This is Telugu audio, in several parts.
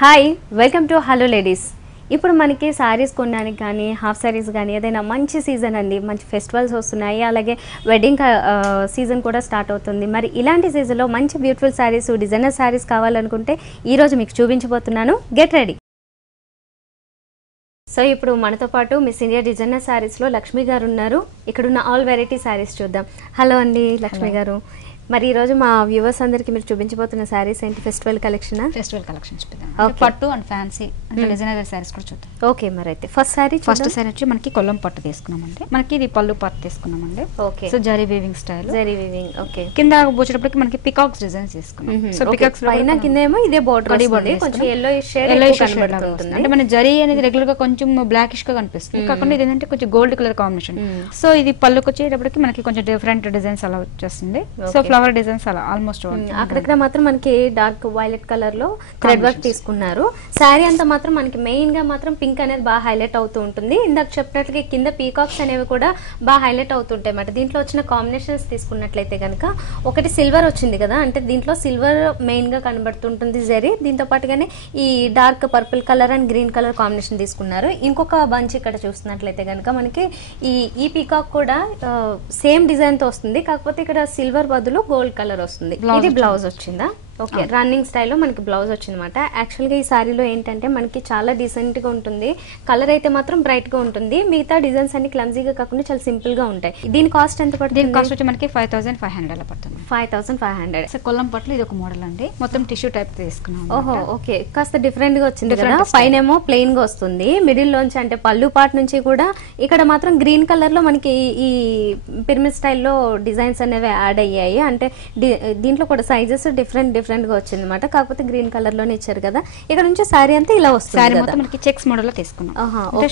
Hi welcome to hello ladies. ఇప్పుడు మనకి శారీస్ కొనడానికి కానీ హాఫ్ శారీస్ కానీ ఏదైనా మంచి సీజన్ అండి, మంచి ఫెస్టివల్స్ వస్తున్నాయి, అలాగే వెడ్డింగ్ సీజన్ కూడా స్టార్ట్ అవుతుంది. మరి ఇలాంటి సీజన్లో మంచి బ్యూటిఫుల్ శారీస్, డిజైనర్ శారీస్ కావాలనుకుంటే ఈరోజు మీకు చూపించబోతున్నాను. Get ready. సో ఇప్పుడు మనతో పాటు మిస్ ఇండియా డిజైనర్ శారీస్లో లక్ష్మి గారు ఉన్నారు. ఇక్కడున్న ఆల్ వెరైటీ శారీస్ చూద్దాం. హలో అండి లక్ష్మి గారు. మరి ఈ రోజు మా వ్యూవర్స్ అందరికి మీరు చూపించబోతున్న సారీస్ ఏంటి? Festival collection? ఫెస్టివల్ కలెక్షన్ చూద్దాం. పట్టు అండ్ ఫ్యాన్సీ అంటే డిజైనర్ సారీస్ కూడా చూద్దాం. ఓకే, మరి అయితే ఫస్ట్ సారీ వచ్చి మనకి కొల్లం పట్టు తీసుకున్నామండి. మనకి ఇది పళ్ళు పట్టు తీసుకున్నామండి. Okay, so zari weaving style. Zari weaving. Okay, కింద వచ్చేటప్పటికి మనకి పికాక్స్ డిజైన్స్ తీసుకున్నాం. సో పికాక్స్ పైన కింద ఏమో ఇదే బోర్డర్ వస్తుంది, కొంచెం yellowish shade కనబడుతుంది. అంటే మన జరీ అనేది రెగ్యులర్ గా కొంచెం బ్లాకిష్ గా కనిపిస్తుంది, కాకుండా ఇది ఏంటంటే కొంచెం గోల్డ్ కలర్ కాంబినేషన్. సో ఇది పళ్ళుకి వచ్చేటప్పటికి మనకి కొంచెం డిఫరెంట్ డిజైన్స్ అలా వచ్చేస్తుంది. సో ఫ్లవర్ డిజైన్స్ అలా ఆల్మోస్ట్ అక్కడక్కడ మాత్రం మనకి డార్క్ వైలెట్ కలర్ లో థ్రెడ్ వర్క్ తీసుకున్నారు. శారీ అంతా మాత్రం మనకి మెయిన్ గా మాత్రం పింక్ అనేది బాగా హైలైట్ అవుతూ ఉంటుంది. ఇందాక చెప్పినట్లుగా కింద పీకాక్స్ అనేవి కూడా బాగా హైలైట్ అవుతుంటాయి అన్నమాట. దీంట్లో వచ్చిన కాంబినేషన్స్ తీసుకున్నట్లయితే కనుక ఒకటి సిల్వర్ వచ్చింది కదా, అంటే దీంట్లో సిల్వర్ మెయిన్ గా కనబడుతుంటుంది జరీ. దీంతో పాటుగానే ఈ dark purple colour and green colour combination తీసుకున్నారు. ఇంకొక బంచ్ ఇక్కడ చూస్తున్నట్లయితే కనుక మనకి ఈ పీకాక్ కూడా సేమ్ డిజైన్ తో వస్తుంది, కాకపోతే ఇక్కడ సిల్వర్ బదులు గోల్డ్ కలర్ వస్తుంది. ఇది బ్లౌజ్ వచ్చిందా? ఓకే, రన్నింగ్ స్టైల్లో మనకి బ్లౌజ్ వచ్చిందన్నమాట. యాక్చువల్గా ఈ సారీలో ఏంటంటే మనకి చాలా డీసెంట్ గా ఉంటుంది. కలర్ అయితే మాత్రం బ్రైట్ గా ఉంటుంది, మిగతా డిజైన్స్ అన్ని క్లమ్జీగా కాకుండా చాలా సింపుల్ గా ఉంటాయి. దీని కాస్ట్ ఎంత పడుతుంది? దీని కాస్ట్ వచ్చి మనకి 5500 అలా పడుతుంది. 5500. సో కొల్లం పట్లు ఇది ఒక మోడల్ అండి, మొత్తం టిష్యూ టైప్ తీసుకున్నాం. ఓహో, ఓకే, కాస్త డిఫరెంట్ గా వచ్చింది కదా. పైన ఏమో ప్లెయిన్ గా వస్తుంది, మిడిల్ లోంచి అంటే పళ్ళు పార్ట్ నుంచి కూడా ఇక్కడ మాత్రం గ్రీన్ కలర్ లో మనకి ఈ పిరమిడ్ స్టైల్లో డిజైన్స్ అనేవి యాడ్ అయ్యాయి. అంటే దీంట్లో కూడా సైజెస్ డిఫరెంట్ గా వచ్చింది అనమాట, కాకపోతే గ్రీన్ కలర్ లోనే ఇచ్చారు కదా. ఇక్కడ నుంచి సారీ అంతా ఇలా వస్తుంది. సారీ మొత్తం మనకి చెక్స్ మోడల్ లో తీసుకున్నాం,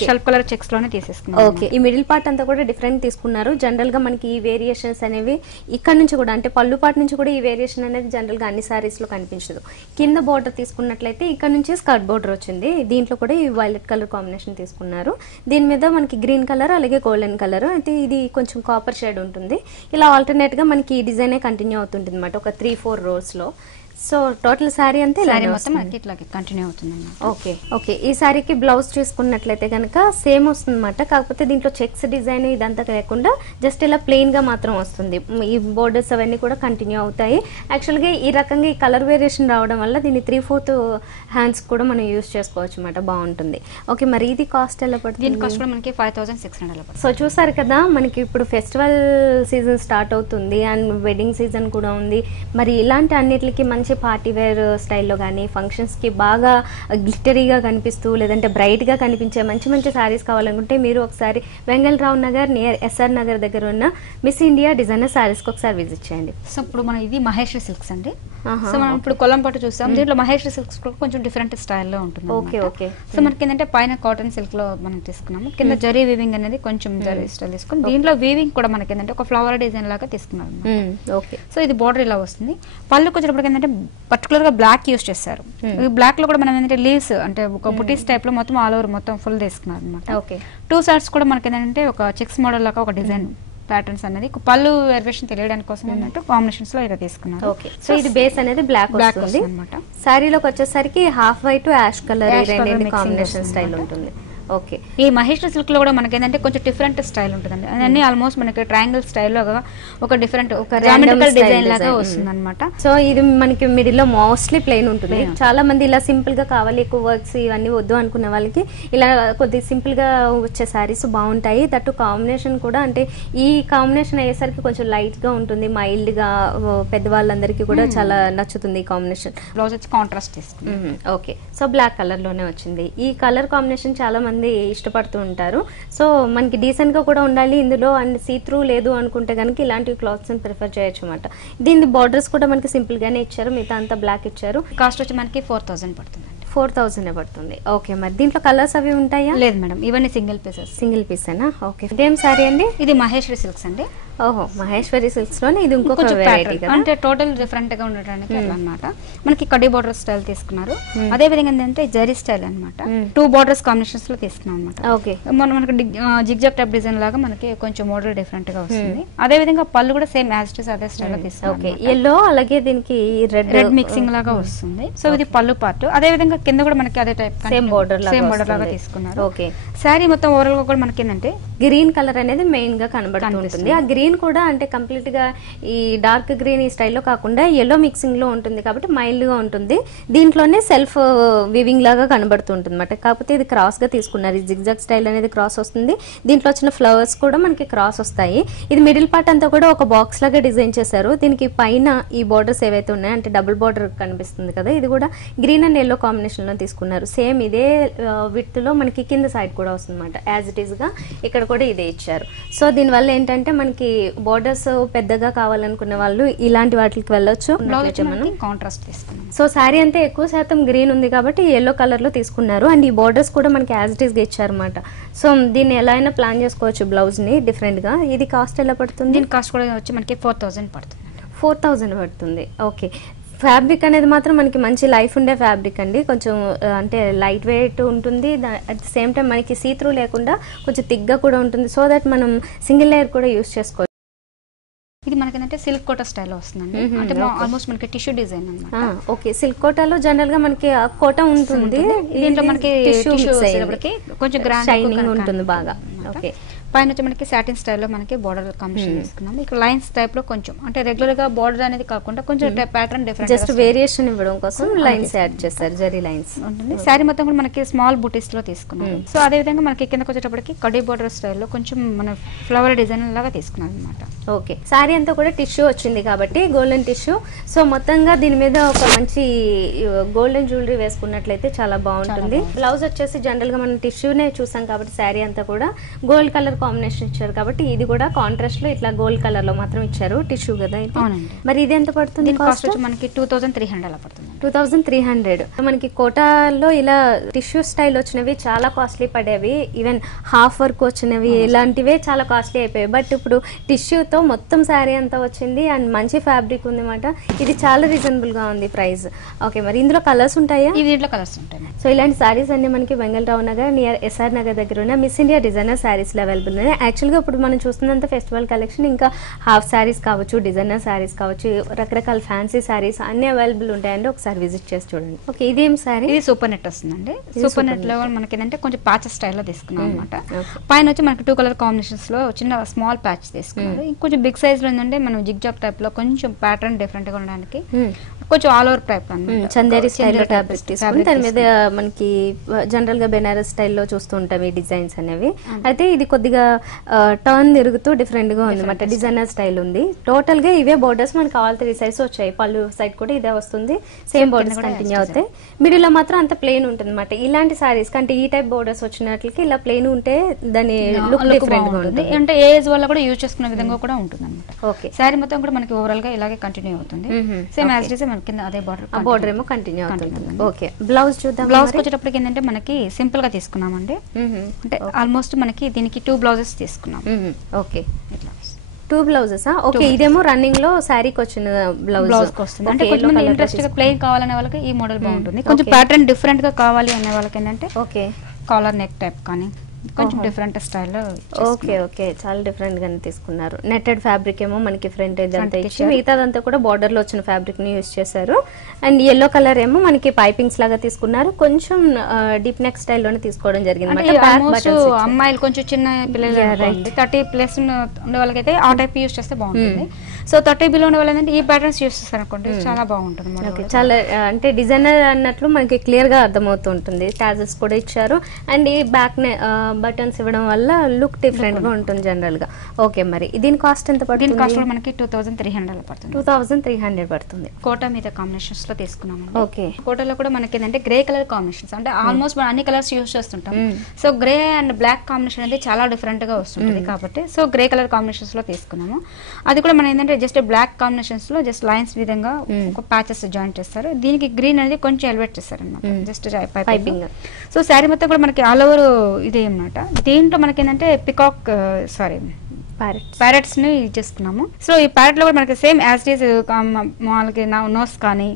షెల్ఫ్ కలర్ చెక్స్ లోనే తీసేసుకున్నాం. ఓకే, ఈ మిడిల్ పార్ట్ అంతా కూడా డిఫరెంట్ తీసుకున్నారు. జనరల్ గా మనకి ఈ వేరియేషన్స్ అనేవి ఇక్కడ నుంచి కూడా, అంటే పళ్ళు పార్ట్ నుంచి కూడా ఈ వేరియేషన్ అనేది జనరల్ గా అన్ని సారీస్ లో కనిపించదు. కింద బోర్డర్ తీసుకున్నట్లయితే ఇక్కడ నుంచి స్కర్ట్ బోర్డర్ వచ్చింది. దీంట్లో కూడా ఈ వైలెట్ కలర్ కాంబినేషన్ తీసుకున్నారు. దీని మీద మనకి గ్రీన్ కలర్ అలాగే గోల్డెన్ కలర్, అయితే ఇది కొంచెం కాపర్ షేడ్ ఉంటుంది. ఇలా ఆల్టర్నేట్ గా మనకి ఈ డిజైనే కంటిన్యూ అవుతుంటుంది అనమాట, ఒక 3-4 rows లో. సో టోటల్ శారీ అంతే మొత్తం మనకి ఇట్లా కంటిన్యూ అవుతుంది. ఓకే, ఓకే, ఈ శారీకి బ్లౌజ్ చూసుకున్నట్లయితే కనుక సేమ్ వస్తుంది అనమాట, కాకపోతే దీంట్లో చెక్స్ డిజైన్ ఇదంతా లేకుండా జస్ట్ ఇలా ప్లెయిన్ గా మాత్రం వస్తుంది. ఈ బోర్డర్స్ అవన్నీ కూడా కంటిన్యూ అవుతాయి. యాక్చువల్గా ఈ రకంగా ఈ కలర్ వేరియేషన్ రావడం వల్ల దీన్ని 3/4 హ్యాండ్స్ కూడా మనం యూజ్ చేసుకోవచ్చు అనమాట, బాగుంటుంది. ఓకే, మరి ఇది కాస్ట్ ఎలా పడుతుంది? దీని కాస్ట్ కూడా మనకి 5600 పడుతుంది. సో చూసారు కదా, మనకి ఇప్పుడు ఫెస్టివల్ సీజన్ స్టార్ట్ అవుతుంది అండ్ వెడ్డింగ్ సీజన్ కూడా ఉంది. మరి ఇలాంటి అన్నిటికి మంచి పార్టీ వేర్ స్టైల్లో కానీ ఫంక్షన్స్కి బాగా గ్లిటరీగా కనిపిస్తూ లేదంటే బ్రైట్గా కనిపించే మంచి మంచి శారీస్ కావాలనుకుంటే మీరు ఒకసారి వెంగళరావు నగర్ నియర్ ఎస్ఆర్ నగర్ దగ్గర ఉన్న మిస్ ఇండియా డిజైనర్ శారీస్కి ఒకసారి విజిట్ చేయండి. సో ఇప్పుడు మనం ఇది మహేశ్వరి సిల్క్స్ అండి. సో మనం ఇప్పుడు కొల్లం పట్టు చూస్తాం, దీంట్లో మహేశ్వరి సిల్క్స్ కొంచెం డిఫరెంట్ స్టైల్లో ఉంటుంది. Okay, okay. సో మనకి ఏంటంటే పైన కాటన్ సిల్క్ లో మనం తీసుకున్నాము, కింద జరీ వీవింగ్ అనేది కొంచెం జరీ స్టైల్ తీసుకుని దీంట్లో వీవింగ్ కూడా మనకి ఏంటంటే ఒక ఫ్లవర్ డిజైన్ లాగా తీసుకున్నాం. ఓకే, సో ఇది బార్డర్ ఇలా వస్తుంది. పళ్ళుకి వచ్చేటప్పటికి ఏంటంటే పర్టికులర్ గా బ్లాక్ యూస్ చేస్తారు. ఈ బ్లాక్ లో కూడా మనం ఏంటంటే లీవ్స్ అంటే ఒక బుటీస్ టైప్ లో మొత్తం ఆల్ ఓవర్ మొత్తం ఫుల్ తీసుకున్నారు అనమాట. ఓకే, 2 sides కూడా మనకి ఏంటంటే ఒక చెక్స్ మోడల్ లాగా ఒక డిజైన్ ప్యాటర్న్స్ అనేది పళ్ళు వేరియేషన్ తెలియడానికి కోసం అన్నట్టు కాంబినేషన్స్ లో ఇలా తీసుకున్నారు. ఓకే, సో ఇది బేస్ అనేది బ్లాక్ వస్తుంది అనమాట. సారీలోకి వచ్చేసరికి half white ash colour combination style ఉంటుంది. ఓకే, ఈ మహేశ్వరి సిల్క్ లో కూడా మనకి ఏంటంటే కొంచెం డిఫరెంట్ స్టైల్ ఉంటుందండి. అన్ని ఆల్మోస్ట్ మనకి ట్రయాంగిల్ స్టైల్లో ఒక డిఫరెంట్ ఒక డిజైన్ లాగా వస్తుంది అనమాట. సో ఇది మనకి మిడిల్ లో మోస్ట్లీ ప్లెయిన్ ఉంటుంది. చాలా మంది ఇలా సింపుల్ గా కావాలి, ఎక్కువ వర్క్స్ ఇవన్నీ వద్దు అనుకునే వాళ్ళకి ఇలా కొద్దిగా సింపుల్ గా వచ్చే సారీస్ బాగుంటాయి. దట్టు కాంబినేషన్ కూడా, అంటే ఈ కాంబినేషన్ అయ్యేసరికి కొంచెం లైట్ గా ఉంటుంది, మైల్డ్ గా పెద్దవాళ్ళందరికీ కూడా చాలా నచ్చుతుంది ఈ కాంబినేషన్. బ్లౌజ్ వచ్చి కాంట్రాస్ట్ తీసుకుంది. ఓకే, సో బ్లాక్ కలర్ లోనే వచ్చింది. ఈ కలర్ కాంబినేషన్ చాలా మంది ఇష్టపడుతూ ఉంటారు. సో మనకి డీసెంట్ గా కూడా ఉండాలి ఇందులో, అండ్ సీ త్రూ లేదు అనుకుంటే కనుక ఇలాంటి క్లాత్స్ ప్రిఫర్ చేయొచ్చు అనమాట. దీని బార్డర్స్ కూడా మనకి సింపుల్ గానే ఇచ్చారు, మిగతా అంతా బ్లాక్ ఇచ్చారు. కాస్ట్ వచ్చి మనకి 4000 పడుతుంది. 4000 పడుతుంది. ఓకే, మరి దీంట్లో కలర్స్ అవి ఉంటాయా? లేదు మేడం, ఇవన్నీ సింగిల్ పీసెస్. సింగిల్ పీసేనా? ఓకే, ఇదేం సారీ అండి? ఇది మహేశ్వరి సిల్క్స్ అండి. ఓహో, మహేశ్వరి సిల్క్స్ లోనే ఇది ఇంకొక కొంచెం వెరైటీ pattern. కదా. అంటే టోటల్ డిఫరెంట్ గా ఉండడానికి అట్లా అన్నమాట. మనకి కడ్డీ బార్డర్ స్టైల్ తీసుకున్నారు. అదే విధంగా ఏంటంటే జరీ స్టైల్ అన్నమాట. 2 బార్డర్స్ కాంబినేషన్స్ లో తీసుకున్నాం అన్నమాట. ఓకే, మనకి జిగ్జాగ్ టైప్ డిజైన్ లాగా మనకి కొంచెం మోడల్ డిఫరెంట్ గా వస్తుంది. అదే విధంగా పళ్ళు కూడా సేమ్ యాజ్ ఇట్ ఇస్ అదే స్టైల్ లో తీసుకున్నాం. ఓకే, ఎల్లో అలాగే దీనికి రెడ్ మిక్సింగ్ లాగా వస్తుంది. సో ఇది పళ్ళు పార్ట్. అదే విధంగా కింద కూడా మనకి అదే టైప్ సేమ్ బోర్డర్ లాగా తీసుకున్నారు. ఓకే, శారీ మొత్తం ఓవరాల్ గా కూడా మనకి ఏంటంటే గ్రీన్ కలర్ అనేది మెయిన్ గా కనబడుతుంది. ఆ గ్రీన్ కూడా అంటే కంప్లీట్ గా ఈ డార్క్ గ్రీన్ ఈ స్టైల్లో కాకుండా ఎల్లో మిక్సింగ్ లో ఉంటుంది కాబట్టి మైల్డ్ గా ఉంటుంది. దీంట్లోనే సెల్ఫ్ వివింగ్ లాగా కనబడుతుంటుంది అనమాట. కాకపోతే ఇది క్రాస్ గా తీసుకున్నారు. ఈ జిగ్జాగ్ స్టైల్ అనేది క్రాస్ వస్తుంది. దీంట్లో వచ్చిన ఫ్లవర్స్ కూడా మనకి క్రాస్ వస్తాయి. ఇది మిడిల్ పార్ట్ అంతా కూడా ఒక బాక్స్ లాగా డిజైన్ చేశారు. దీనికి పైన ఈ బోర్డర్స్ ఏవైతే ఉన్నాయో అంటే డబుల్ బోర్డర్ కనిపిస్తుంది కదా, ఇది కూడా గ్రీన్ అండ్ ఎల్లో కాంబినేషన్ లో తీసుకున్నారు. సేమ్ ఇదే విత్ లో మనకి కింద సైడ్ కూడా వస్తుంది అనమాట. యాజ్ ఇట్ ఈస్ గా ఇక్కడ కూడా ఇదే ఇచ్చారు. సో దీనివల్ల ఏంటంటే మనకి బోర్డర్స్ పెద్దగా కావాలనుకునే వాళ్ళు ఇలాంటి వాటికి వెళ్ళొచ్చు. కాంట్రాస్ట్ తీసుకున్నాం. సో శారీ అంతా ఎక్కువ శాతం గ్రీన్ ఉంది కాబట్టి ఎల్లో కలర్ లో తీసుకున్నారు. అండ్ ఈ బోర్డర్స్ కూడా మనకి యాజ్ ఇట్ ఈస్ గా ఇచ్చారు అనమాట. సో దీన్ని ఎలా అయినా ప్లాన్ చేసుకోవచ్చు బ్లౌజ్ ని డిఫరెంట్ గా. ఇది కాస్ట్ ఎలా పడుతుంది? దీని కాస్ట్ కూడా వచ్చి మనకి 4000 పడుతుంది. 4000 పడుతుంది. ఓకే, ఫ్యాబ్రిక్ అనేది మాత్రం మనకి మంచి లైఫ్ ఉండే ఫ్యాబ్రిక్ అండి. కొంచెం అంటే లైట్ వెయిట్ ఉంటుంది. అట్ ది సేమ్ టైం మనకి సీ త్రూ లేకుండా కొంచెం థిక్గా కూడా ఉంటుంది. సో దట్ మనం సింగిల్ లేయర్ కూడా యూస్ చేసుకోవచ్చు. ఇది మనకి ఏంటంటే సిల్క్ కోటా స్టైల్ వస్తుందండి. అంటే ఆల్మోస్ట్ మనకి టిష్యూ డిజైన్ అన్నమాట. ఓకే, సిల్క్ కోటాలో జనరల్ గా మనకి కోటా ఉంటుంది. దీంట్లో మనకి టిష్యూ కొంచెం గ్రాండ్ షైనింగ్ ఉంటుంది బాగా. ఓకే, పైన వచ్చి మనకి సాటిన్ స్టైల్లో మనకి బోర్డర్ కాంబినేషన్ తీసుకున్నాం. ఇక్కడ లైన్స్ టైప్ లో కొంచెం అంటే రెగ్యులర్ గా బోర్డర్ అనేది కాకుండా కొంచెం ప్యాటర్న్ డిఫరెంట్ జస్ట్ వేరియేషన్ ఇవ్వడం కోసం లైన్స్ యాడ్ చేస్తారు, జరీ లైన్స్ ఉంటుంది. శారీ మొత్తం కూడా మనకి స్మాల్ బూటీస్ లో తీసుకున్నాం. సో అదే విధంగా మనకి కిందకి వచ్చేటప్పటికి కడ్డీ బోర్డర్ స్టైల్లో కొంచెం మన ఫ్లవర్ డిజైన్ లాగా తీసుకున్నాం అనమాట. ఓకే, శారీ అంతా కూడా టిష్యూ వచ్చింది కాబట్టి గోల్డెన్ టిష్యూ. సో మొత్తంగా దీని మీద ఒక మంచి గోల్డెన్ జ్యువెలరీ వేసుకున్నట్లయితే చాలా బాగుంటుంది. బ్లౌజ్ వచ్చేసి జనరల్ గా మనం టిష్యూనే చూసాం కాబట్టి శారీ అంతా కూడా గోల్డ్ కలర్ కాంబినేషన్ ఇచ్చారు కాబట్టి ఇది కూడా కాంట్రాస్ట్ లో ఇట్లా గోల్డ్ కలర్ లో మాత్రం ఇచ్చారు. టిష్యూ కదా ఇది. మరి ఇది ఎంత పడుతుంది? కాస్ట్ వచ్చి మనకి 2300 అలా పడుతుంది. 2300. మనకి కోటాలో ఇలా టిష్యూ స్టైల్ వచ్చినవి చాలా కాస్ట్లీ పడేవి. ఈవెన్ హాఫ్ వర్క్ వచ్చినవి ఇలాంటివే చాలా కాస్ట్లీ అయిపోయాయి. బట్ ఇప్పుడు టిష్యూతో మొత్తం శారీ అంతా వచ్చింది అండ్ మంచి ఫ్యాబ్రిక్ ఉంది అన్నమాట. ఇది చాలా రీజనబుల్ గా ఉంది ప్రైస్. ఓకే, మరి ఇందులో కలర్స్ ఉంటాయా? దీంట్లో కలర్స్ ఉంటాయి. సో ఇలాంటి సారీస్ అన్ని మనకి వెంగళరావు నగర్ నియర్ ఎస్ఆర్ నగర్ దగ్గర ఉన్న మిస్ ఇండియా డిజైనర్ సారీస్ లో అవైలబుల్ ఉన్నాయి. యాక్చువల్గా ఇప్పుడు మనం చూస్తున్నంత ఫెస్టివల్ కలెక్షన్ ఇంకా హాఫ్ సారీస్ కావచ్చు, డిజైనర్ సారీస్ కావచ్చు, రకరకాల ఫ్యాన్సీ సారీస్ అన్ని అవైలబుల్ ఉంటాయండి. ఒకసారి విజిట్ చేసి చూడండి. ఓకే, ఇదేం సారీ? ఇది సూపర్ నెట్ వస్తుందండి. సూపర్ నెట్ లో మనకి ఏంటంటే కొంచెం ప్యాచెస్ స్టైల్లో తీసుకున్నాం అనమాట. పైన వచ్చి మనకి 2 కలర్ కాంబినేషన్స్ లో చిన్న స్మాల్ ప్యాచ్ తీసుకున్నారు. కొంచెం బిగ్ సైజ్ లో ఏంటంటే మనం జిగ్ జాగ్ టైప్ లో కొంచెం ప్యాటర్న్ డిఫరెంట్ గా ఉండడానికి కొంచెం ఆల్ ఓవర్ టైప్ చందేరి స్టైల్లో ఫ్యాబ్రిక్ తీసుకుని దాని మీద మనకి జనరల్ గా బెనారస్ స్టైల్లో చూస్తూ ఉంటాం ఈ డిజైన్స్ అనేవి. అయితే ఇది కొద్దిగా టర్న్ తిరుగుతూ డిఫరెంట్ గా ఉంది అన్నమాట. డిజైనర్ స్టైల్ ఉంది. టోటల్ గా ఇవే బోర్డర్స్ మనకి ఆల్ 3 సైడ్స్ వచ్చాయి. పళ్ళు సైడ్ కూడా ఇదే వస్తుంది. సేమ్ బోర్డర్స్ కంటిన్యూ అవుతాయి. మిడిల్ లో మాత్రం అంత ప్లెయిన్ ఉంటుంది అన్నమాట. ఇలాంటి సారీస్ కంటే ఈ టైప్ బోర్డర్స్ వచ్చినట్లకి ఇలా ప్లెయిన్ ఉంటే దాని లుక్ డిఫరెంట్ గా ఉంటుంది. అంటే ఏజ్ వల్ల కూడా యూజ్ చేసుకునే విధంగా కూడా ఉంటుంది అనమాట. ఓకే, సారీ మొత్తం కూడా మనకి ఓవరాల్ గా ఇలాగే కంటిన్యూ అవుతుంది. సేమ్ యాజ్ ఇట్ ఈస్ మనకి కింద అదే బోర్డర్ ఏమో కంటిన్యూ అవుతుంది. ఓకే, బ్లౌజ్ చూద్దాం. బ్లౌజ్ వచ్చేటప్పటికి ఏంటంటే మనకి సింపుల్ గా తీసుకున్నామండి. అంటే ఆల్మోస్ట్ మనకి దీనికి 2 బ్లౌజెస్ తీసుకున్నాం. Okay, 2 blouses. ఓకే, ఇదేమో రన్నింగ్ లో శారీకి వచ్చిన బ్లౌజ్ వస్తుంది. అంటే కొంచెం ఇంట్రెస్ట్ గా ప్లెయిన్ కావాలనే వాళ్ళకి ఈ మోడల్ బాగుంటుంది. కొంచెం ప్యాటర్న్ డిఫరెంట్ గా కావాలి అనే వాళ్ళకి ఏంటంటే ఓకే కాలర్ నెక్ టైప్ కానీ కొంచెం డిఫరెంట్ స్టైల్లో. ఓకే ఓకే, చాలా డిఫరెంట్ గానే తీసుకున్నారు. నెట్టెడ్ ఫ్యాబ్రిక్ ఏమో మనకి ఫ్రంట్ ఇదంతా ఇచ్చి మిగతాదంతా కూడా బార్డర్ లో వచ్చిన ఫ్యాబ్రిక్ ని యూజ్ చేశారు. అండ్ ఎల్లో కలర్ ఏమో మనకి పైపింగ్స్ లాగా తీసుకున్నారు. కొంచెం డీప్ నెక్ స్టైల్లోనే తీసుకోవడం జరిగింది. అమ్మాయిలు కొంచెం చిన్న పిల్లలు 30+ ఉండే వాళ్ళకైతే ఆ టైప్ యూజ్ చేస్తే బాగుంటుంది. సో 30 బిలో ఉన్న వాళ్ళు ఏంటంటే ఈ ప్యాటర్న్స్ యూజ్ చేస్తారు అనుకోండి, చాలా బాగుంటుంది. చాలా అంటే డిజైనర్ అన్నట్లు మనకి క్లియర్ గా అర్థమవుతుంటుంది. టాజెస్ కూడా ఇచ్చారు అండ్ ఈ బ్యాక్ బటన్స్ ఇవ్వడం వల్ల లుక్ డిఫరెంట్ గా ఉంటుంది జనరల్ గా. ఓకే, మరి దీని కాస్ట్ ఎంత పడుతుంది? దీని కాస్ట్ మనకి 2300 పడుతుంది. 2300 పడుతుంది. కోటా మీద కాంబినేషన్స్ లో తీసుకున్నాం. ఓకే, కోటాలో కూడా మనకి ఏంటంటే గ్రే కలర్ కాంబినేషన్స్, అంటే ఆల్మోస్ట్ మనం అన్ని కలర్స్ యూజ్ చేస్తుంటాం. So grey and black combination అనేది చాలా డిఫరెంట్ గా వస్తుంటుంది కాబట్టి సో గ్రే కలర్ కాంబినేషన్స్ లో తీసుకున్నాము. అది కూడా మనం ఏంటంటే జస్ట్ బ్లాక్ కాంబినేషన్స్ లో జస్ట్ లైన్స్ విధంగా ఒక ప్యాచెస్ జాయిన్ చేస్తారు. దీనికి గ్రీన్ అనేది కొంచెం ఎలివేట్ చేస్తారు అనమాట, జస్ట్ పైపింగ్. సో శారీ మొత్తం కూడా మనకి ఆల్ ఓవర్ ఇదే అన్నమాట. దీంట్లో మనకి ఏంటంటే పికాక్ ప్యారెట్స్ ని చేసుకున్నాము. సో ఈ ప్యారెట్ లో కూడా మనకి సేమ్ యాజ్ ఇట్ ఈస్ మనకి నోస్ కానీ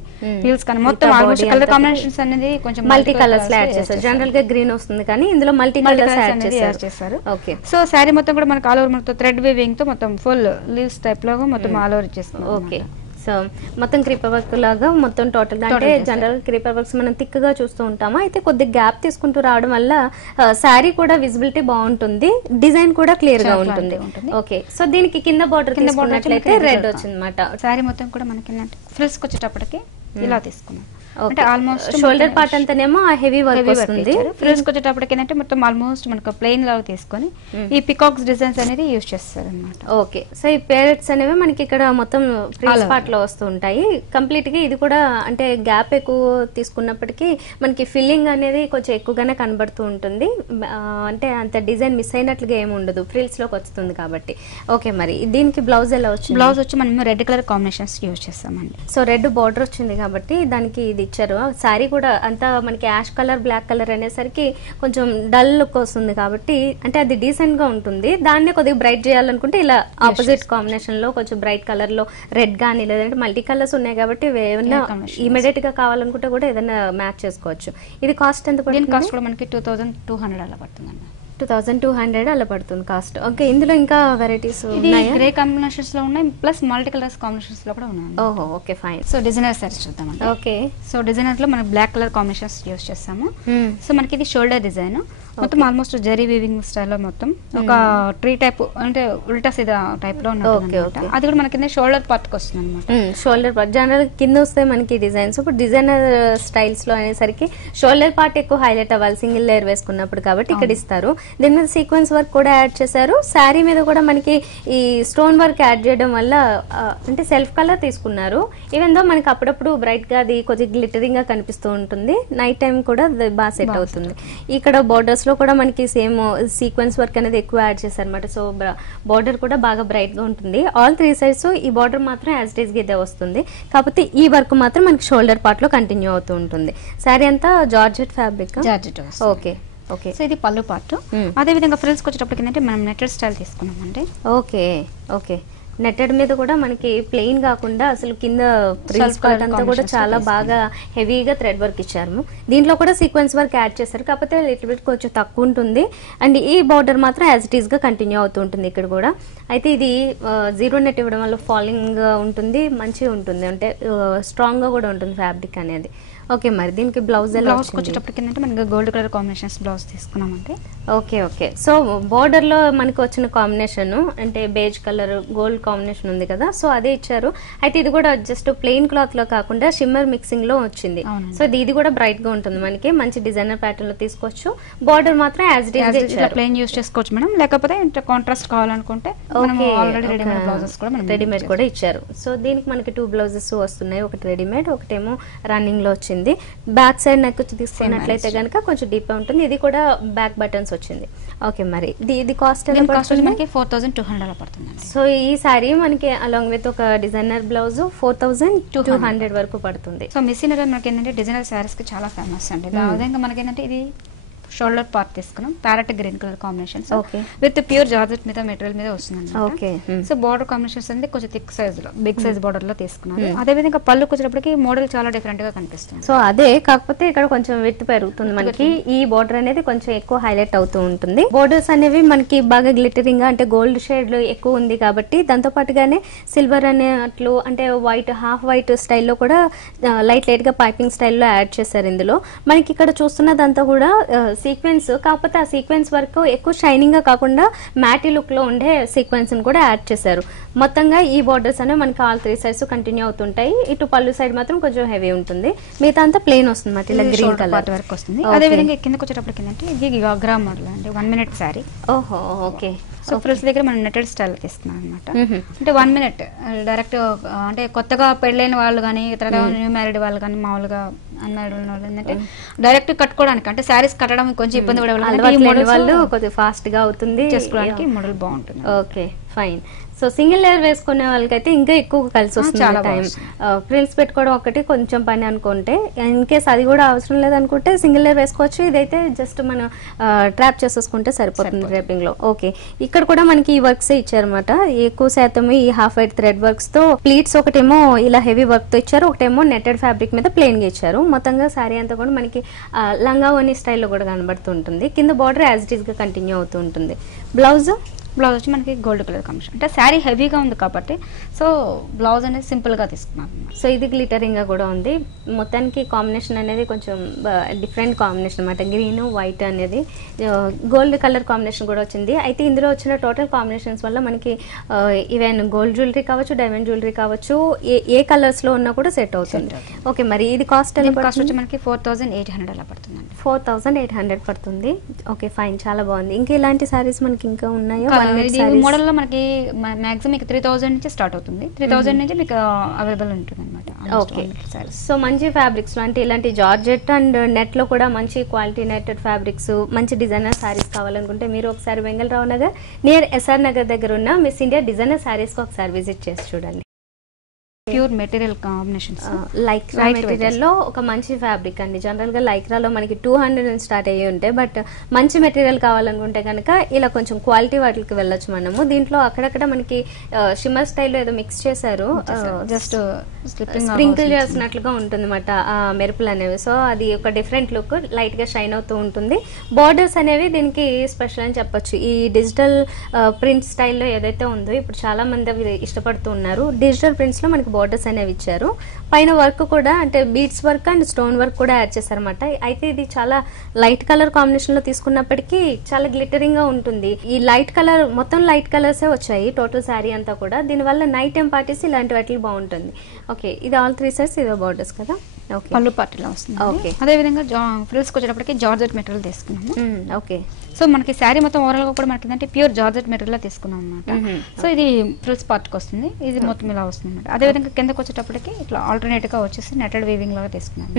హీల్స్ కానీ మొత్తం ఆల్మోస్ట్ కలర్ కాంబినేషన్స్ అనేది కొంచెం మల్టీ కలర్స్ లో యాడ్ చేశారు. జనరల్ గా గ్రీన్ వస్తుంది కానీ ఇందులో మల్టీ కలర్స్ యాడ్ చేశారు. ఓకే. సో శారీ మొత్తం కూడా మనకి ఆల్ ఓవర్ మొత్తం థ్రెడ్ వీవింగ్ తో మొత్తం ఫుల్ లీవ్స్ టైప్ లో మొత్తం ఆల్ ఓవర్ ఇచ్చేస్తాం. ఓకే. సో మొత్తం క్రీపర్ వర్క్ లాగా మొత్తం టోటల్ అంటే జనరల్ క్రీపర్ వర్క్స్ మనం థిక్ గా చూస్తూ ఉంటాము. అయితే కొద్దిగా గ్యాప్ తీసుకుంటూ రావడం వల్ల శారీ కూడా విజిబిలిటీ బాగుంటుంది, డిజైన్ కూడా క్లియర్ గా ఉంటుంది. ఓకే. సో దీనికి కింద బార్డర్ తీసుకున్నట్లయితే రెడ్ వచ్చింది అనమాట. శారీ మొత్తం కూడా మనకి ఫ్రిల్స్ వచ్చేటప్పటికి ఇలా తీసుకున్నాం. అంటే ఆల్మోస్ట్ షోల్డర్ పార్ట్ అంతానేమో హెవీ వర్క్ వస్తుంది. ఫ్రిల్స్ వచ్చేటప్పటికి ఏంటంటే మొత్తం ఆల్మోస్ట్ మనకు ప్లెయిన్ లాగా తీసుకొని ఈ పికాక్స్ డిజైన్స్ అనేది యూజ్ చేస్తారు అనమాట. ఓకే. సో ఈ ప్యారెట్స్ అనేవి మనకి ఇక్కడ మొత్తం ఫ్రిల్స్ పార్ట్ లో వస్తూ ఉంటాయి. కంప్లీట్ గా ఇది కూడా అంటే గ్యాప్ ఎక్కువ తీసుకున్నప్పటికీ మనకి ఫిల్లింగ్ అనేది కొంచెం ఎక్కువగానే కనబడుతూ ఉంటుంది. అంటే అంత డిజైన్ మిస్ అయినట్లుగా ఏమి ఉండదు, ఫ్రిల్స్ లోకి వస్తుంది కాబట్టి. ఓకే. మరి దీనికి బ్లౌజ్ ఎలా వచ్చింది? బ్లౌజ్ వచ్చి మనం రెడ్ కలర్ కాంబినేషన్స్ యూజ్ చేస్తామండి. సో రెడ్ బార్డర్ వచ్చింది కాబట్టి దానికి ఇది ఇచ్చారు. శారీ కూడా అంతా మనకి యాష్ కలర్ బ్లాక్ కలర్ అనేసరికి కొంచెం డల్ లుక్ వస్తుంది కాబట్టి అంటే అది డీసెంట్ గా ఉంటుంది. దాన్ని కొద్దిగా బ్రైట్ చేయాలనుకుంటే ఇలా ఆపోజిట్ కాంబినేషన్ లో కొంచెం బ్రైట్ కలర్ లో రెడ్ గానీ లేదంటే మల్టీ కలర్స్ ఉన్నాయి కాబట్టి ఏమన్నా ఇమీడియట్ గా కావాలనుకుంటే కూడా ఏదైనా మ్యాచ్ చేసుకోవచ్చు. ఇది కాస్ట్ ఎంత పడుతుంది? కాస్ట్ కూడా మనకి 2200 అలా పడుతుందండి. 2200 అలా పడుతుంది కాస్ట్. ఓకే. ఇందులో ఇంకా వెరైటీస్ గ్రే కాంబినేషన్స్ లో ఉన్నాయి, ప్లస్ మల్టీ కలర్స్ కాంబినేషన్స్ లో కూడా ఉన్నాయి. ఓహో. Okay. Fine. So designer saris చూద్దామండి. ఓకే. సో డిజైనర్ లో మనం బ్లాక్ కలర్ కాంబినేషన్స్ యూస్ చేస్తాము. సో మనకి ఇది షోల్డర్ డిజైన్ మొత్తం ఆల్మోస్ట్ జరీ వీవింగ్ స్టైల్లో మొత్తం ఒక ట్రీ టైప్ అంటే ఉల్టా సీదా టైప్ లో ఉంటుంది. అది కూడా మనకి షోల్డర్ పార్ట్ కి వస్తుంది అనమాట. షోల్డర్ పార్ట్ జనరల్ కింద వస్తాయి మనకి డిజైన్స్. ఇప్పుడు డిజైనర్ స్టైల్స్ లో అనేసరికి షోల్డర్ పార్ట్ ఎక్కువ హైలైట్ అవ్వాలి సింగిల్ లేయర్ వేసుకున్నప్పుడు కాబట్టి ఇక్కడ ఇస్తారు. దీని మీద సీక్వెన్స్ వర్క్ కూడా యాడ్ చేశారు. శారీ మీద కూడా మనకి ఈ స్టోన్ వర్క్ యాడ్ చేయడం వల్ల అంటే సెల్ఫ్ కలర్ తీసుకున్నారు. ఈవెన్ దో మనకి అప్పుడప్పుడు బ్రైట్ గా అది కొద్దిగా గ్లిటరింగ్ గా కనిపిస్తూ ఉంటుంది. నైట్ టైం కూడా బాగా సెట్ అవుతుంది. ఇక్కడ బోర్డర్స్ లో కూడా మనకి సేమ్ సీక్వెన్స్ వర్క్ అనేది ఎక్కువ యాడ్ చేశారు అనమాట. సో బోర్డర్ కూడా బాగా బ్రైట్ గా ఉంటుంది. ఆల్ 3 సైడ్స్ ఈ బోర్డర్ మాత్రం యాజ్ ఇట్ ఈస్ గా ఇదే వస్తుంది. కాకపోతే ఈ వర్క్ మాత్రం మనకి షోల్డర్ పార్ట్ లో కంటిన్యూ అవుతూ ఉంటుంది. శారీ అంతా georgette fabric. Okay. Okay. So ఇది పళ్ళు పార్ట్. అదే విధంగా ఫ్రిల్స్ వచ్చేటప్పటికి ఏంటంటే మనం నెట్టెడ్ స్టైల్ తీసుకున్నామండి. ఓకే. ఓకే. నెట్టెడ్ మీద కూడా మనకి ప్లెయిన్ కాకుండా అసలు కింద ఫ్రిల్స్ పార్ట్ అంతా కూడా చాలా బాగా హెవీగా థ్రెడ్ వర్క్ ఇచ్చారు. దీంట్లో కూడా సీక్వెన్స్ వర్క్ యాడ్ చేశారు కాకపోతే లిటిల్ బిట్ కొంచెం తక్కువ ఉంటుంది. అండ్ ఈ బార్డర్ మాత్రం యాజ్ ఇట్ ఈస్ గా కంటిన్యూ అవుతూ ఉంటుంది ఇక్కడ కూడా. అయితే ఇది 0 నెట్ ఇవ్వడం వల్ల ఫాలింగ్ ఉంటుంది, మంచిగా ఉంటుంది, అంటే స్ట్రాంగ్ గా కూడా ఉంటుంది ఫ్యాబ్రిక్ అనేది. ఓకే. మరి దీనికి బ్లౌజ్ వచ్చేటప్పటికి ఏంటంటే మనకి గోల్డ్ కలర్ కాంబినేషన్స్ బ్లౌజ్ తీసుకున్నామంటే. ఓకే. ఓకే. సో బోర్డర్ లో మనకి వచ్చిన కాంబినేషన్ అంటే బేజ్ కలర్ గోల్డ్ కాంబినేషన్ ఉంది కదా, సో అదే ఇచ్చారు. అయితే ఇది కూడా జస్ట్ ప్లెయిన్ క్లాత్ లో కాకుండా షిమ్మర్ మిక్సింగ్ లో వచ్చింది. సో ఇది కూడా బ్రైట్ గా ఉంటుంది, మనకి మంచి డిజైనర్ ప్యాటర్న్ లో తీసుకోవచ్చు. బోర్డర్ మాత్రం as it is plain use చేసుకోవచ్చు మేడం, లేకపోతే కాంట్రాస్ట్ కావాలనుకుంటే రెడీమేడ్ కూడా ఇచ్చారు. సో దీనికి మనకి 2 బ్లౌజెస్ వస్తున్నాయి, ఒకటి రెడీమేడ్ ఒకటేమో రన్నింగ్ లో వచ్చింది. బ్యాక్ సైడ్ నెక్ తీసుకున్నట్లయితే కనుక కొంచెం డీప్ గా ఉంటుంది. ఇది కూడా బ్యాక్ బటన్స్ వచ్చింది. ఓకే. మరి ఇది కాస్ట్ మనకి 4200 పడుతుంది. సో ఈ సారీ మనకి అలాంగ్ విత్ ఒక డిజైనర్ బ్లౌజ్ 4200 వరకు పడుతుంది. సో మిస్సినర్ మనకి ఏంటంటే డిజైనర్ సారీస్ కి చాలా ఫేమస్ అండి. అదేవిధంగా మనకి ఏంటంటే ఇది షోల్డర్ పార్ట్ తీసుకున్నాం, parrot green colour combination with pure georgette మీద మెటీరియల్ మీద వస్తుంది. సో బార్డర్ కాంబినేషన్స్ అనేది కొంచెం థిక్ సైజ్ లో బిగ్ సైజ్ బార్డర్ లో తీసుకున్నాం. అదే విధంగా పళ్ళు వచ్చేటప్పటికి మోడల్ చాలా డిఫరెంట్ గా కనిపిస్తుంది. సో అదే కాకపోతే ఇక్కడ కొంచెం విత్ పెరుగుతుంది మనకి, ఈ బార్డర్ అనేది కొంచెం ఎక్కువ హైలైట్ అవుతూ ఉంటుంది. బోర్డర్స్ అనేవి మనకి బాగా గ్లిటరింగ్ గా అంటే గోల్డ్ షేడ్ లో ఎక్కువ ఉంది కాబట్టి దాంతో పాటుగానే సిల్వర్ అనేట్లు అంటే వైట్ హాఫ్ వైట్ స్టైల్లో కూడా లైట్ లైట్ గా పైపింగ్ స్టైల్లో యాడ్ చేశారు. ఇందులో మనకి ఇక్కడ చూస్తున్నదంతా కూడా సీక్వెన్స్, కాకపోతే ఆ సీక్వెన్స్ వర్క్ ఎక్కువ షైనింగ్ గా కాకుండా మ్యాటీ లుక్ లో ఉండే సీక్వెన్స్ కూడా యాడ్ చేశారు. మొత్తంగా ఈ బార్డర్స్ అనేవి మనకి ఆల్ 3 సైడ్స్ కంటిన్యూ అవుతుంటాయి. ఇటు పళ్ళు సైడ్ మాత్రం కొంచెం హెవీ ఉంటుంది, మిగతా అంతా ప్లెయిన్ వస్తుంది మాట, ఇలా గ్రీన్ కలర్ వర్క్ వస్తుంది. అదే విధంగా కిందకి వచ్చేటప్పటికి ఏంటంటే ఇది గాగ్రా మోడల్ అండి, 1 మినిట్ సారీ. ఓహో. ఓకే. సో ఫ్రిల్స్ దగ్గర మనం నెటెడ్ స్టైల్ తీసుకున్నాం అనమాట. అంటే 1 మినిట్ డైరెక్ట్ అంటే కొత్తగా పెళ్ళైన వాళ్ళు కానీ తర్వాత న్యూ మ్యారీడ్ వాళ్ళు కానీ మామూలుగా అన్మ్యారీడ్ వాళ్ళు ఏంటంటే డైరెక్ట్ కట్టుకోవడానికి అంటే శారీస్ కట్టడం కొంచెం ఇబ్బంది పడే వాళ్ళు కొద్దిగా ఫాస్ట్ గా అవుతుంది, చేసుకోవడానికి మోడల్ బాగుంటుంది. Okay. Fine. So single layer వేసుకునే వాళ్ళకైతే ఇంకా ఎక్కువ కలిసి వస్తుంది టైం. ఫ్రిల్స్ పెట్టుకోవడం ఒకటి కొంచెం పని అనుకుంటే, ఇన్ కేస్ అది కూడా అవసరం లేదనుకుంటే సింగిల్ లేయర్ వేసుకోవచ్చు. ఇదైతే జస్ట్ మనం ట్రాప్ చేసేసుకుంటే సరిపోతుంది డ్రేపింగ్ లో. ఓకే, ఇక్కడ కూడా మనకి ఈ వర్క్స్ ఇచ్చారన్నమాట. ఎక్కువ శాతం ఈ హాఫ్ వైట్ థ్రెడ్ వర్క్స్ తో ప్లీట్స్ ఒకటేమో ఇలా హెవీ వర్క్ తో ఇచ్చారు, ఒకటేమో నెట్టెడ్ ఫ్యాబ్రిక్ మీద ప్లెయిన్ గా ఇచ్చారు. మొత్తంగా సారీ అంతా కూడా మనకి లంగా ఓని స్టైల్లో కూడా కనబడుతుంటుంది. కింద బార్డర్ యాజ్ ఇట్ ఈస్ గా కంటిన్యూ అవుతూ ఉంటుంది. బ్లౌజ్ వచ్చి మనకి గోల్డ్ కలర్ కాంబినేషన్. అంటే శారీ హెవీగా ఉంది కాబట్టి సో బ్లౌజ్ అనేది సింపుల్ గా తీసుకున్నాం. సో ఇది గ్లిటరింగ్ గా కూడా ఉంది. మొత్తానికి కాంబినేషన్ అనేది కొంచెం డిఫరెంట్ కాంబినేషన్ అనమాట. గ్రీన్ వైట్ అనేది గోల్డ్ కలర్ కాంబినేషన్ కూడా వచ్చింది. అయితే ఇందులో వచ్చిన టోటల్ కాంబినేషన్స్ వల్ల మనకి ఈవెన్ గోల్డ్ జ్యువెలరీ కావచ్చు, డైమండ్ జ్యువెలరీ కావచ్చు, ఏ కలర్స్ లో ఉన్నా కూడా సెట్ అవుతుంది. ఓకే, మరి ఇది కాస్ట్ వచ్చి మనకి 4800 అలా పడుతుంది. 4800 పడుతుంది. ఓకే ఫైన్, చాలా బాగుంది. ఇంకా ఇలాంటి సారీస్ మనకి ఇంకా ఉన్నాయో? మోడల్ లో మనకి మాక్సిమం మీకు 3000 నుంచి స్టార్ట్ అవుతుంది. 3000 నుంచి మీకు అవైలబుల్ ఉంటుంది అనమాట. ఓకే, సో మంచి ఫ్యాబ్రిక్స్ అంటే ఇలాంటి జార్జెట్ అండ్ నెట్ లో కూడా మంచి క్వాలిటీ నెట్టెడ్ ఫ్యాబ్రిక్స్, మంచి డిజైనర్ సారీస్ కావాలనుకుంటే మీరు ఒకసారి వెంగళరావు నగర్ నియర్ ఎస్ఆర్ నగర్ దగ్గర ఉన్న మిస్ ఇండియా డిజైనర్ సారీస్ కి ఒకసారి విజిట్ చేసి చూడండి. Pure material combinations, Lycra material లో ఒక మంచి ఫ్యాబ్రిక్ అండి. జనరల్ గా లైక్రాలో మనకి 200 నుంచి స్టార్ట్ అయ్యి ఉంటాయి, బట్ మంచి మెటీరియల్ కావాలనుకుంటే కనుక ఇలా కొంచెం క్వాలిటీ వాటికి వెళ్ళొచ్చు మనము. దీంట్లో అక్కడక్కడ మనకి షిమ్మర్ స్టైల్లో ఏదో మిక్స్ చేశారు, జస్ట్ స్ప్రింకిల్ చేసినట్లుగా ఉంటుంది అన్నమాట మెరుపులు అనేవి. సో అది ఒక డిఫరెంట్ లుక్, లైట్ గా షైన్ అవుతూ ఉంటుంది. బార్డర్స్ అనేవి దీనికి స్పెషల్ అని చెప్పొచ్చు. ఈ డిజిటల్ ప్రింట్ స్టైల్లో ఏదైతే ఉందో ఇప్పుడు చాలా మంది అవి ఇష్టపడుతూ ఉన్నారు. డిజిటల్ ప్రింట్స్ లో మనకి బార్డర్స్ అనేవి ఇచ్చారు. పైన వర్క్ కూడా అంటే beads work and stone work కూడా యాడ్ చేశారన్నమాట. అయితే ఇది చాలా లైట్ కలర్ కాంబినేషన్ లో తీసుకున్నప్పటికీ చాలా గ్లిటరింగ్ గా ఉంటుంది. ఈ లైట్ కలర్ మొత్తం లైట్ కలర్సే వచ్చాయి టోటల్ శారీ అంతా కూడా. దీనివల్ల నైట్ టైం పార్టీస్ ఇలాంటి వాటికి బాగుంటుంది. ఓకే, ఇది ఆల్ 3 సైడ్స్ ఇవే బార్డర్స్ కదా. ఓకే, పళ్ళు పార్టీలో వస్తుంది. ఓకే, అదే విధంగా ఫ్రిల్స్ వచ్చేటప్పటికి జార్జెట్ మెటీరియల్ తీసుకున్నాము. ఓకే, సో మనకి శారీ మొత్తం ఓవరాల్ గా కూడా మనకి ఏంటంటే ప్యూర్ జార్జెట్ మెటీరియల్ తీసుకున్నాం అనమాట. సో ఇది ఫ్రిల్స్ పార్ట్ కి వస్తుంది, ఇది మొత్తం ఇలా వస్తుంది అనమాట. అదే విధంగా కిందకి వచ్చేటప్పటికి ఇట్లా ఆల్టర్నేట్ గా వచ్చేసి నెట్టెడ్ వీవింగ్ లాగా తీసుకున్నాం.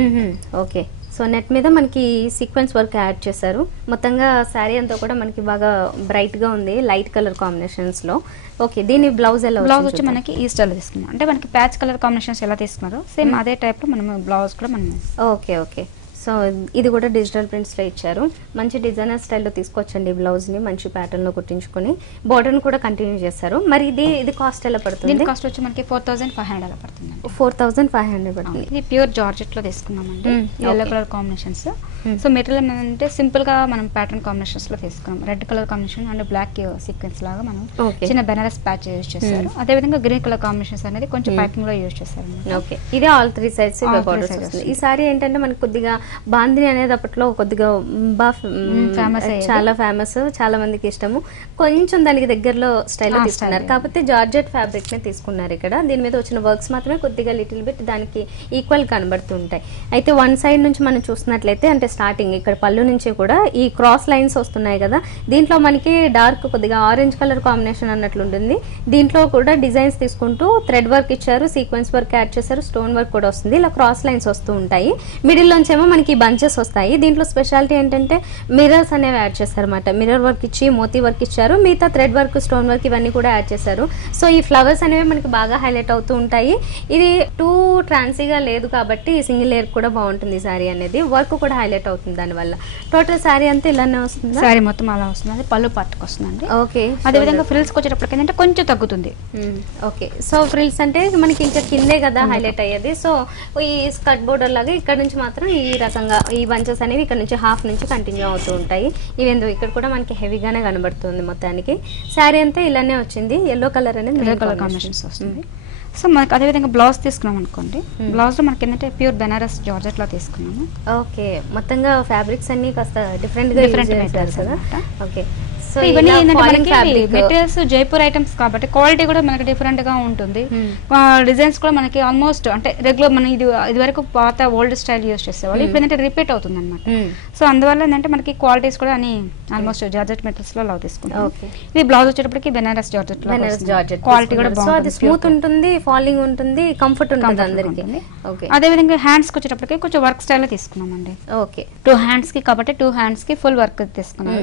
ఓకే, సో నెట్ మీద మనకి సీక్వెన్స్ వర్క్ యాడ్ చేశారు. మొత్తంగా శారీ అంతా కూడా మనకి బాగా బ్రైట్ గా ఉంది లైట్ కలర్ కాంబినేషన్స్ లో. ఓకే, దీని బ్లౌజ్ ఎలా? బ్లౌజ్ వచ్చి మనకి ఈ స్టైల్ తీసుకున్నాం. అంటే మనకి ప్యాచ్ కలర్ కాంబినేషన్స్ ఎలా తీసుకున్నారో సేమ్ అదే టైప్ లో మనం బ్లౌజ్ కూడా మనం. ఓకే ఓకే, సో ఇది కూడా డిజిటల్ ప్రింట్స్ లో ఇచ్చారు. మంచి డిజైనర్ స్టైల్లో తీసుకొచ్చండి బ్లౌజ్ ని, మంచి ప్యాటర్న్ లో కుట్టించుకుని బార్డర్ కూడా కంటిన్యూ చేశారు. మరి ఇది కాస్ట్ ఎలా పడుతుంది? దీని కాస్ట్ వచ్చి మనకి 4500 అలా పడుతుంది. 4500 పడుతుంది. ఇది ప్యూర్ జార్జెట్ లో తీసుకున్నామండి, yellow colour combinations. So material అంటే సింపుల్ గా మనం ప్యాటర్న్ కాంబినేషన్స్ లో తీసుకున్నాం. Red colour combination and black sequence లాగా మనం చిన్న బెనారస్ ప్యాచ్ యూజ్ చేశారు. అదే విధంగా గ్రీన్ కలర్ కాంబినేషన్స్ అనేది కొంచెం పైపింగ్ లో యూజ్ చేశారు. ఓకే, ఇది ఆల్ 3 సైడ్స్ బార్డర్స్ వస్తుంది. ఈ సారీ ఏంటంటే మనకి కొద్దిగా బాందిని అనేది అప్పట్లో కొద్దిగా చాలా ఫేమస్, చాలా మందికి ఇష్టము. కొంచెం దానికి దగ్గరలో స్టైల్లో తీసుకున్నారు, కాకపోతే జార్జెట్ ఫ్యాబ్రిక్ నే తీసుకున్నారు. ఇక్కడ దీని మీద వచ్చిన వర్క్స్ మాత్రమే కొద్దిగా లిటిల్ బిట్ దానికి ఈక్వల్ కనబడుతుంటాయి. అయితే వన్ సైడ్ నుంచి మనం చూసినట్లయితే అంటే స్టార్టింగ్ ఇక్కడ పళ్ళు నుంచి కూడా ఈ క్రాస్ లైన్స్ వస్తున్నాయి కదా, దీంట్లో మనకి డార్క్ కొద్దిగా ఆరెంజ్ కలర్ కాంబినేషన్ అన్నట్లు ఉంటుంది. దీంట్లో కూడా డిజైన్స్ తీసుకుంటూ థ్రెడ్ వర్క్ ఇచ్చారు, సీక్వెన్స్ వర్క్ యాడ్ చేశారు, స్టోన్ వర్క్ కూడా వస్తుంది. ఇలా క్రాస్ లైన్స్ వస్తూ ఉంటాయి. మిడిల్ లోంచి ఏమో మనకి బంచెస్ వస్తాయి. దీంట్లో స్పెషాలిటీ ఏంటంటే మిర్రర్స్ అనేవి యాడ్ చేశారన్నమాట. మిర్రర్ వర్క్ ఇచ్చి మోతీ వర్క్ ఇచ్చారు, మిగతా థ్రెడ్ వర్క్, స్టోన్ వర్క్ ఇవన్నీ కూడా యాడ్ చేశారు. సో ఈ ఫ్లవర్స్ అనేవి మనకి బాగా హైలైట్ అవుతూ ఉంటాయి. ఇది టూ ట్రాన్సీగా లేదు కాబట్టి సింగిల్ లేయర్ కూడా బాగుంటుంది. సారీ అనేది వర్క్ కూడా హైలైట్ అవుతుంది దానివల్ల. టోటల్ సారీ అంతా ఇలానే వస్తుంది. సారీ మొత్తం అలా వస్తుంది, అది పళ్ళు పట్టుకు వస్తుందండి. ఓకే, అదే విధంగా ఫ్రిల్స్ వచ్చేటప్పటికి ఏంటంటే కొంచెం తగ్గుతుంది. ఓకే, సో ఫ్రిల్స్ అంటే మనకి ఇంకా కిందే కదా హైలైట్ అయ్యేది. సో ఈ స్కర్ట్ బోర్డర్ లాగా ఇక్కడ నుంచి మాత్రం ఈ రకంగా ఈ బంచెస్ అనేవి ఇక్కడ నుంచి హాఫ్ నుంచి కంటిన్యూ అవుతూ ఉంటాయి. ఇవేందో ఇక్కడ కూడా మనకి హెవీగానే కనబడుతుంది. మొత్తానికి శారీ అంతా ఇలానే వచ్చింది. ఎల్లో కలర్ అనేది ఎల్లో కలర్ కాంబినేషన్స్ వస్తుంది. సో మనకి అదే విధంగా బ్లౌజ్ తీసుకున్నాం అనుకోండి, బ్లౌజ్ లో మనకి ఏంటంటే ప్యూర్ బెనారస్ జార్జెట్ లో తీసుకున్నాము. ఓకే, మొత్తంగా ఫ్యాబ్రిక్స్ అన్ని కాస్త డిఫరెంట్ కదా. ఓకే, సో ఇవన్నీ ఏంటంటే మనకి మెటీరియల్స్ జైపూర్ ఐటమ్స్ కాబట్టి క్వాలిటీ కూడా మనకి డిఫరెంట్ గా ఉంటుంది. డిజైన్స్ కూడా మనకి ఆల్మోస్ట్ అంటే రెగ్యులర్ మన ఇది వరకు పాత ఓల్డ్ స్టైల్ యూజ్ చేసేవాళ్ళు, ఇప్పుడు ఏంటంటే రిపీట్ అవుతుంది అనమాట. సో అందువల్ల ఏంటంటే మనకి క్వాలిటీస్ కూడా అని ఆల్మోస్ట్ జార్జెట్ మెటీరియల్స్ లో లవ్ తీసుకుంటాం. ఇది బ్లౌజ్ వచ్చేటప్పటికి బెనారస్ జార్జెట్ క్వాలిటీ కూడా బాగుంటుంది, స్మూత్ ఉంటుంది, ఫాలింగ్ ఉంటుంది, కంఫర్ట్ ఉంటుంది అందరికి. అదే విధంగా హ్యాండ్స్ కి వచ్చేటప్పటికి కొంచెం వర్క్ స్టైల్ లో తీసుకున్నామండి. ఓకే, 2 హ్యాండ్స్ కి కాబట్టి 2 హ్యాండ్స్ కి ఫుల్ వర్క్ తీసుకున్నాం.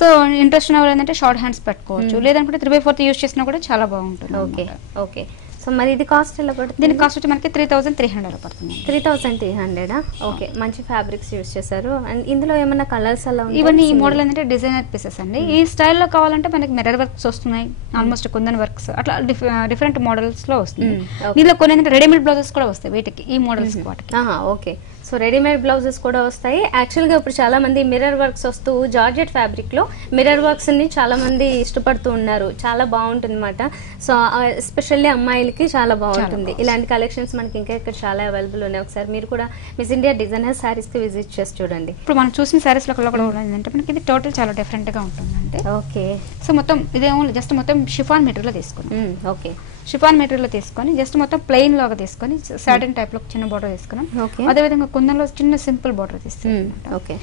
సో ఇంట్రెస్ట్ వచ్చిన వాళ్ళు ఏంటంటే షార్ట్ హ్యాండ్స్ పెట్టుకోవచ్చు, లేదంటే 3/4 యూస్ చేసినా కూడా చాలా బాగుంటుంది. Okay okay. సో మరి ఇది కాస్ట్ ఎలా పడుతుంది? దీని కాస్ట్ వచ్చి మనకి 3300 పడుతుంది. 3300. ఓకే, మంచి ఫ్యాబ్రిక్స్ యూస్ చేశారు. అండ్ ఇందులో ఏమన్నా కలర్స్ అలా ఉంటాయి? ఇవన్నీ ఈ మోడల్ ఏంటంటే డిజైనర్ పీసెస్ అండి. ఈ స్టైల్లో కావాలంటే మనకి మిర్రర్ వర్క్స్ వస్తున్నాయి, ఆల్మోస్ట్ కుందన్ వర్క్స్, అట్లా డిఫరెంట్ మోడల్స్ లో వస్తుంది. దీనిలో కొన్ని ఏంటంటే రెడీమేడ్ బ్లౌజెస్ కూడా వస్తాయి వీటికి, ఈ మోడల్స్ వాటికి. ఓకే, సో రెడీమేడ్ బ్లౌజెస్ కూడా వస్తాయి. యాక్చువల్గా ఇప్పుడు చాలా మంది మిర్రర్ వర్క్స్ వస్తూ జార్జెట్ ఫ్యాబ్రిక్ లో మిర్రర్ వర్క్స్ ని చాలా మంది ఇష్టపడుతూ ఉన్నారు. చాలా బాగుంటుంది అనమాట. సో ఎస్పెషల్లీ అమ్మాయిలకి చాలా బాగుంటుంది. ఇలాంటి కలెక్షన్స్ మనకి ఇంకా ఇక్కడ చాలా అవైలబుల్ ఉన్నాయి. ఒకసారి మీరు కూడా మిస్ ఇండియా డిజైనర్ సారీస్ కి విజిట్ చేసి చూడండి. ఇప్పుడు మనం చూసిన సారీస్ లో కూడా ఏంటంటే మనకి ఇది టోటల్ చాలా డిఫరెంట్ గా ఉంటుంది అంటే. ఓకే, సో మొత్తం ఇదేమో జస్ట్ మొత్తం షిఫాన్ మెటీరియల్ లో తీసుకున్నాం. ఓకే, షిఫాన్ మెటీరియల్ లో తీసుకొని జస్ట్ మొత్తం ప్లెయిన్ లాగా తీసుకొని సాటిన్ టైప్ లో చిన్న బోర్డర్ తీసుకున్నాం. అదే విధంగా కుందన్లో చిన్న సింపుల్ బోర్డర్ తీసుకున్నాం. ఓకే,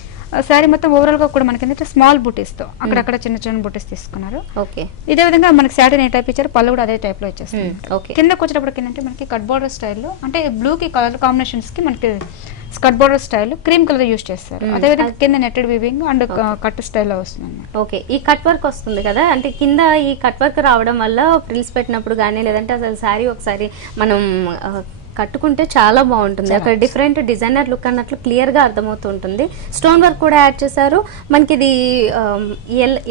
సారీ మొత్తం ఓవరాల్ గా కూడా మనకి ఏంటంటే స్మాల్ బూటీస్ తో అక్కడక్కడ చిన్న చిన్న బూటీస్ తీసుకున్నారు. ఓకే, ఇదే విధంగా మనకి సాటిన్ ఏ టైప్ ఇచ్చారు, పళ్ళు కూడా అదే టైప్ లో ఇచ్చేస్తాం. కిందకి వచ్చేటప్పటికి ఏంటంటే మనకి కట్ బోర్డర్ స్టైల్లో, అంటే బ్లూ కి కలర్ కాంబినేషన్స్ కి మనకి skirt border style cream colour use చేస్తారు. అదే విధంగా కింద నెట్టెడ్ వీవింగ్ అండ్ కట్ స్టైల్లో వస్తుంది. ఓకే, ఈ కట్ వర్క్ వస్తుంది కదా, అంటే కింద ఈ కట్ వర్క్ రావడం వల్ల ఫ్రిల్స్ పెట్టినప్పుడు కానీ లేదంటే అసలు శారీ ఒకసారి మనం కట్టుకుంటే చాలా బాగుంటుంది. అక్కడ డిఫరెంట్ డిజైనర్ లుక్ అన్నట్లు క్లియర్ గా అర్థమవుతూ ఉంటుంది. స్టోన్ వర్క్ కూడా యాడ్ చేశారు. మనకి ఇది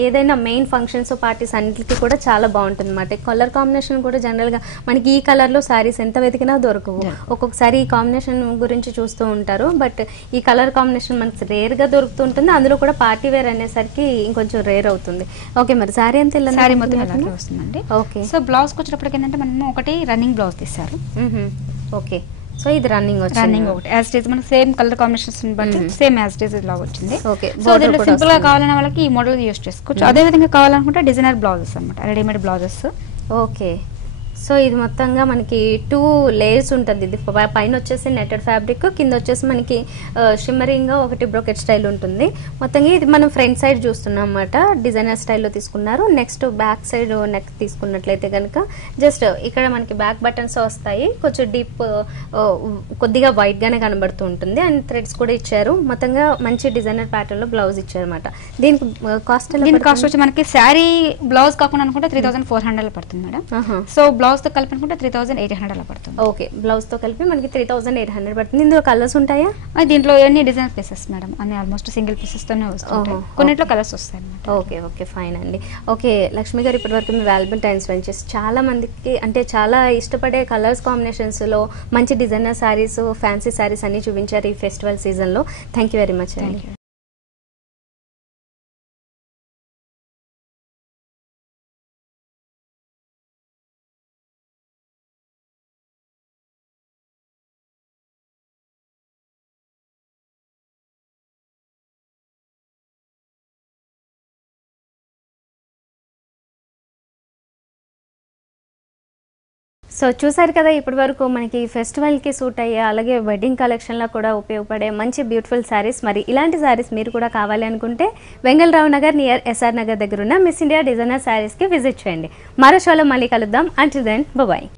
ఏదైనా మెయిన్ ఫంక్షన్స్ పార్టీస్ అన్నిటికీ కూడా చాలా బాగుంటుంది అనమాట. కలర్ కాంబినేషన్ కూడా జనరల్ గా మనకి ఈ కలర్ లో సారీస్ ఎంత వెతికినా దొరకవు. ఒక్కొక్కసారి ఈ కాంబినేషన్ గురించి చూస్తూ ఉంటారు, బట్ ఈ కలర్ కాంబినేషన్ మనకి రేర్ గా దొరుకుతుంటుంది. అందులో కూడా పార్టీ వేర్ అనేసరికి ఇంకొంచెం రేర్ అవుతుంది. ఓకే, మరి సారీ ఎంత సారీ మొత్తం వస్తుందండి. ఓకే, సో బ్లౌజ్ వచ్చేటప్పటికి ఏంటంటే మనం ఒకటి రన్నింగ్ బ్లౌజ్ తీస్తారు. ఓకే, సో ఇది రన్నింగ్ ఒకటి యాజ్ ఇట్ ఈస్ మనకి సేమ్ కలర్ కాంబినేషన్స్ బట్టి సేమ్ యాజ్ ఇట్ ఈస్ ఇలా వచ్చింది. ఓకే, సో దీంట్లో సింపుల్ గా కావాలన్న వాళ్ళకి ఈ మోడల్ యూస్ చేసుకోవచ్చు. అదే విధంగా కావాలనుకుంటే డిజైనర్ బ్లౌజెస్ అన్నమాట, రెడీమేడ్ బ్లౌజెస్. ఓకే, సో ఇది మొత్తంగా మనకి 2 లేయర్స్ ఉంటుంది. ఇది పైన వచ్చేసి నెట్టెడ్ ఫ్యాబ్రిక్, కింద వచ్చేసి మనకి షిమ్మరింగ్ గా ఒకటి బ్రోకెట్ స్టైల్ ఉంటుంది. మొత్తంగా ఇది మనం ఫ్రంట్ సైడ్ చూస్తున్నాం అన్నమాట, డిజైనర్ స్టైల్లో తీసుకున్నారు. నెక్స్ట్ బ్యాక్ సైడ్ నెక్ తీసుకున్నట్లయితే కనుక జస్ట్ ఇక్కడ మనకి బ్యాక్ బటన్స్ వస్తాయి, కొంచెం డీప్ కొద్దిగా వైట్ గానే కనబడుతూ ఉంటుంది. అండ్ థ్రెడ్స్ కూడా ఇచ్చారు. మొత్తంగా మంచి డిజైనర్ ప్యాటర్న్ లో బ్లౌజ్ ఇచ్చారు అనమాట. దీనికి కాస్ట్ వచ్చి మనకి శారీ బ్లౌజ్ కాకుండా అనుకుంటే 3400 పడుతుంది మేడం. సో బ్లౌజ్ తో కలిపి అనుకుంటే 3800 అలా పడుతుంది. ఓకే, బ్లౌజ్ తో కలిపి మనకి 3800 పడుతుంది. ఇందులో కలర్స్ ఉంటాయా? దీంట్లో అన్ని డిజైన్ పీసెస్ మేడం, అన్ని ఆల్మోస్ట్ సింగిల్ పీసెస్ తోనే వస్తాయి, కొన్నిట్లో కలర్స్ వస్తాయి. ఓకే ఓకే, ఫైన్ అండి. ఓకే లక్ష్మి గారు, ఇప్పటివరకు మీ వాల్యుబుల్ టైం స్పెండ్ చేసి చాలా మందికి అంటే చాలా ఇష్టపడే కలర్స్ కాంబినేషన్స్ లో మంచి డిజైనర్ సారీస్, ఫ్యాన్సీ సారీస్ అన్ని చూపించారు ఈ ఫెస్టివల్ సీజన్ లో. థ్యాంక్ యూ వెరీ మచ్ అండి. సో చూసారు కదా, ఇప్పటి వరకు మనకి ఫెస్టివల్కి సూట్ అయ్యే అలాగే వెడ్డింగ్ కలెక్షన్లో కూడా ఉపయోగపడే మంచి బ్యూటిఫుల్ శారీస్. మరి ఇలాంటి శారీస్ మీరు కూడా కావాలి అనుకుంటే వెంగళరావు నగర్ నియర్ ఎస్ఆర్ నగర్ దగ్గర ఉన్న మిస్ ఇండియా డిజైనర్ శారీస్కి విజిట్ చేయండి. మరో షోలో మళ్ళీ కలుద్దాం. Until then bye.